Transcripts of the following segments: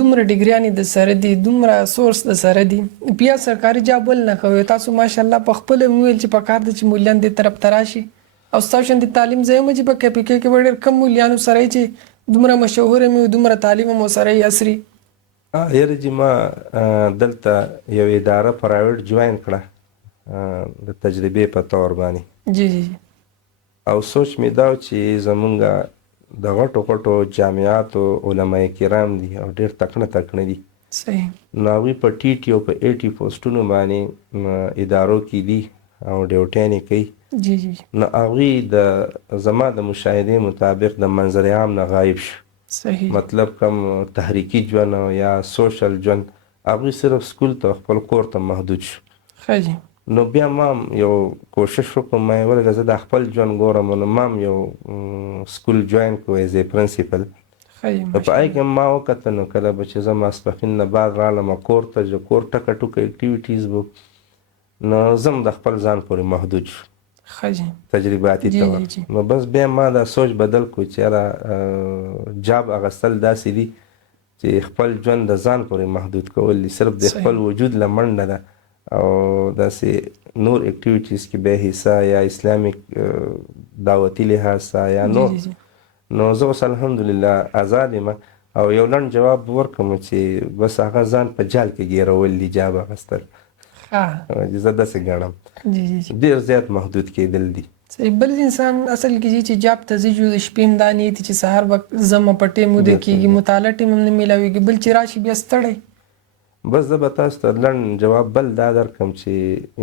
دومره ډیګریانې د سره دي، دومره سورس د سره دي، بیا سرکاري جاب ول نه کوي. تاسو ماشاءالله په خپل ویل چې په کار د چې مولیان دې طرف تراشي او تاسو شند تعلیم ځای مې په کې پی کې ډېر کم مولیانو سره چې دومره مشهور مې دومره تعلیم مو سره یې عصري. یاره جی ما دلته یو اداره پرایویټ جوین کړه د تجربې په تور باندې. جی جی او سوچ مې دا چې زمونږ د غټو غټو جامعاتو علماء کرام دي او ډېر تکړه دي. صحیح. نو هغوی په ټي ټي او په 80 پوسټونو باندې ادارو کې دي او ډیوټیانې کوي. جی جی نو هغوی د زما د مشاهدې مطابق د منظر عام نه غایب شو. صحیح. مطلب کم تحریکي ژوند یا سوشل ژوند هغوی صرف سکول ته خپل کور ته محدود شو. ښه جي. نو بیا ما یو کوشش وکړم، ما ولې زه د خپل ژوند ګورم، نو ما یو سکول جوین کړو ایز ا پرنسپل. نو په هغې کې ما وکتل نو کله به چې زه ماسپښین نه بعد رالم کور ته، چې کور ټکه ټوکه اکټیویټیز به نو زه هم د خپل ځان پورې محدود شو. ښه جي. تجرباتي طور. نو بس بیا ما دا سوچ بدل کړو چې یاره جاب اخیستل داسې دي چې خپل ژوند د ځان پورې محدود کول دي، صرف د خپل وجود له منډه ده او داسې نور اکټیویټیز کې به حصه یا اسلامیک دعوتي لحاظ یا نور. نو زه اوس الحمدلله آزاد یم او یو لنډ جواب ورکړم چې بس هغه ځان په جال کې ګیرول دي جاب اخیستل. زه داسې ګڼم ډېر زیات محدود کېدل دي. بل انسان اصل کې چې جاب ته ځي د شپې هم دا نیت چې سهار به زما په ټیم وده کېږي، مطالعه ټیم هم نه میلاویږي، بل چې راشي بیا ستړی. بس زه به تاسو ته لنډ جواب بل دا درکړم چې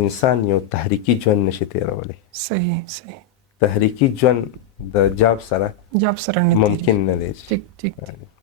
انسان یو تحریکي ژوند نشي تېرولی. صحیح صحیح. تحریکي ژوند د جاب سره ممکن نه دی. ټیک ټیک.